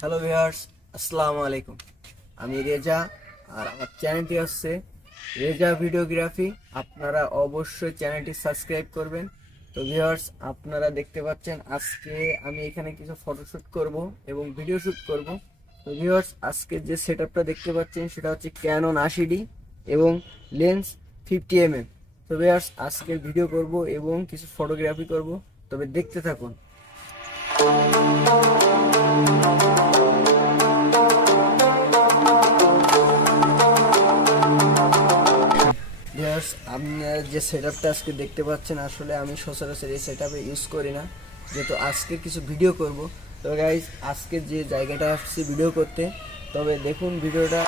Hello viewers, আসসালামু আলাইকুম। আমি রেজা, আর আমার চ্যানেলটি হচ্ছে রেজা ভিডিওগ্রাফি। আপনারা অবশ্যই চ্যানেলটি সাবস্ক্রাইব করবেন। তো ভিউয়ার্স, আপনারা দেখতে পাচ্ছেন আজকে আমি এখানে কিছু ফটোশ্যুট করব এবং ভিডিও শ্যুট করব। তো ভিউয়ার্স, আজকে যে সেটআপটা দেখতে পাচ্ছেন সেটা হচ্ছে ক্যানন 80D এবং লেন্স 50mm। তো ভিউয়ার্স, আজকের ভিডিও করব এবং কিছু ফটোগ্রাফি করব, তবে দেখতে থাকুন। ভিউয়ার্স, আপনারা যে সেটআপটা আজকে দেখতে পাচ্ছেন, আসলে আমি সচরাচর এই সেটআপে ইউজ করি না, যেহেতু আজকে কিছু ভিডিও করব। তো গাইজ, আজকে যে জায়গাটা আসছি ভিডিও করতে, তবে দেখুন ভিডিওটা।